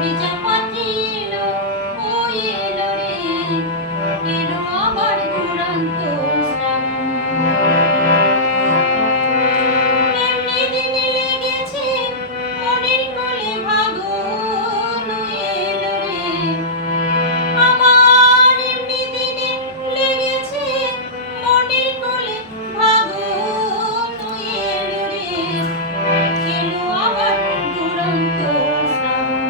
ভেজা পাখি এলো, ও এলো রে, এলো আবার দুরন্ত শ্রাবণ। এমনি দিনে লেগেছে মনের কোলে ভাঙন, এলো রে আমার, এমনি দিনে লেগেছে মনের কোলে ভাঙন, এলো রে, এলো আবার দুরন্ত শ্রাবণ।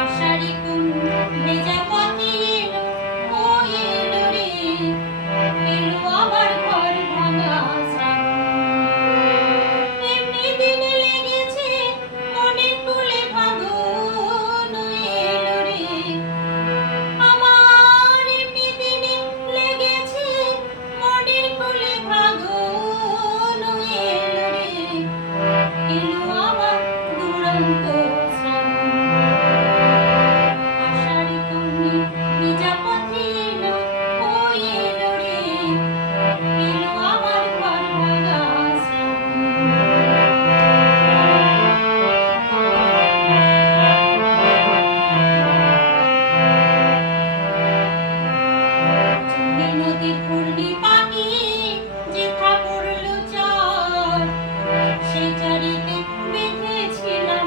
আষাঢ়ে কোন ভেজা পাখি এলো, ও এলো রে, এলো আবার ঘর ভাঙা শ্রাবণ। এমনি দিনে লেগেছে মনের কোলে ভাঙন, এলো রে আমার, এমনি দিনে লেগেছে মনের কোলে ভাঙন, এলো রে, এলো আবার দুরন্ত শ্রাবণ। আষাঢ়ে কোন ভেজা পাখি এলো, ও এলো রে, এলো আবার ঘর ভাঙা শ্রাবণ। নদীর ঘূর্ণি পানি যেথা পড়ল চর, সেই চারিতে বেঁধেছিলাম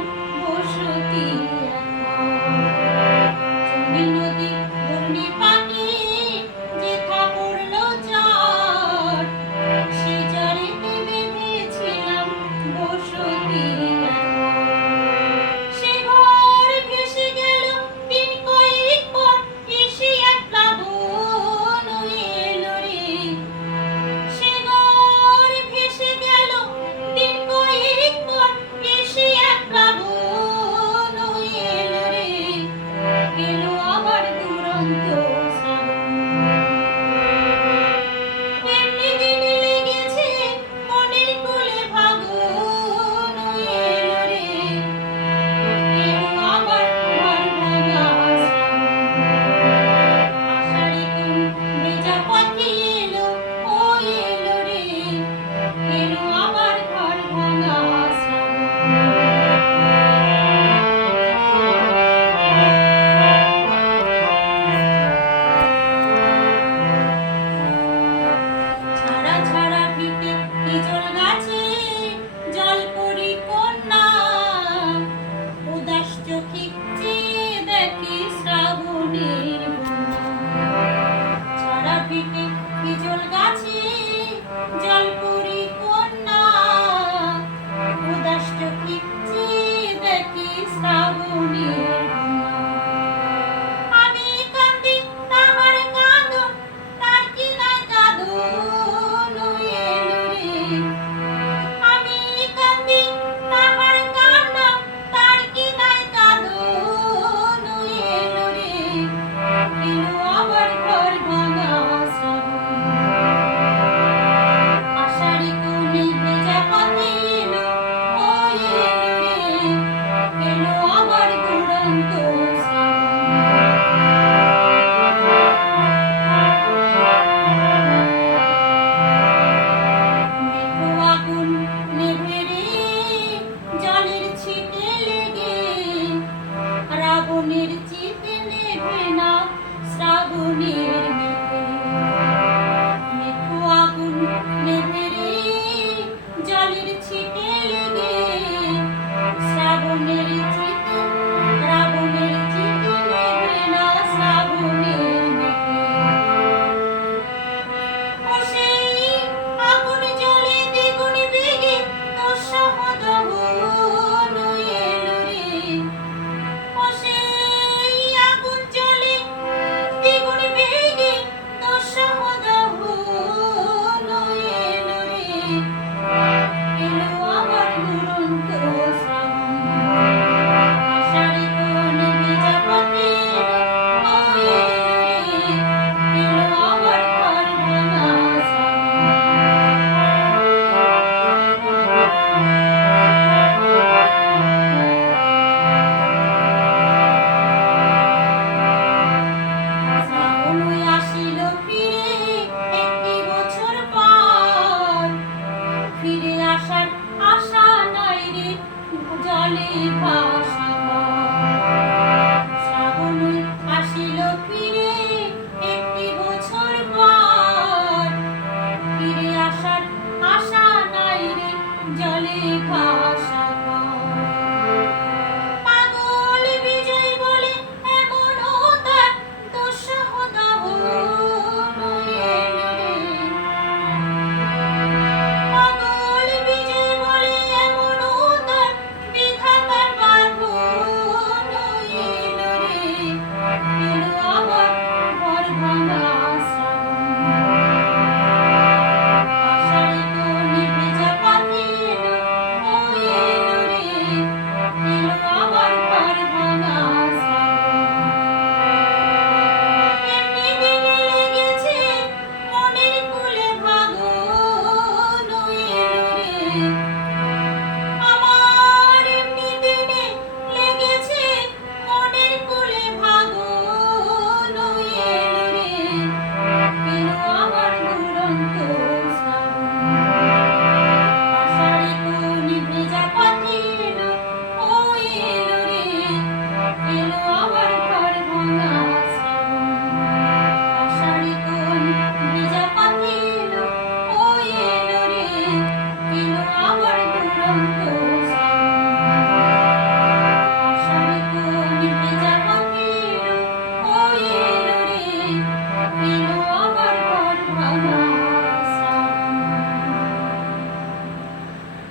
জলে ভাসি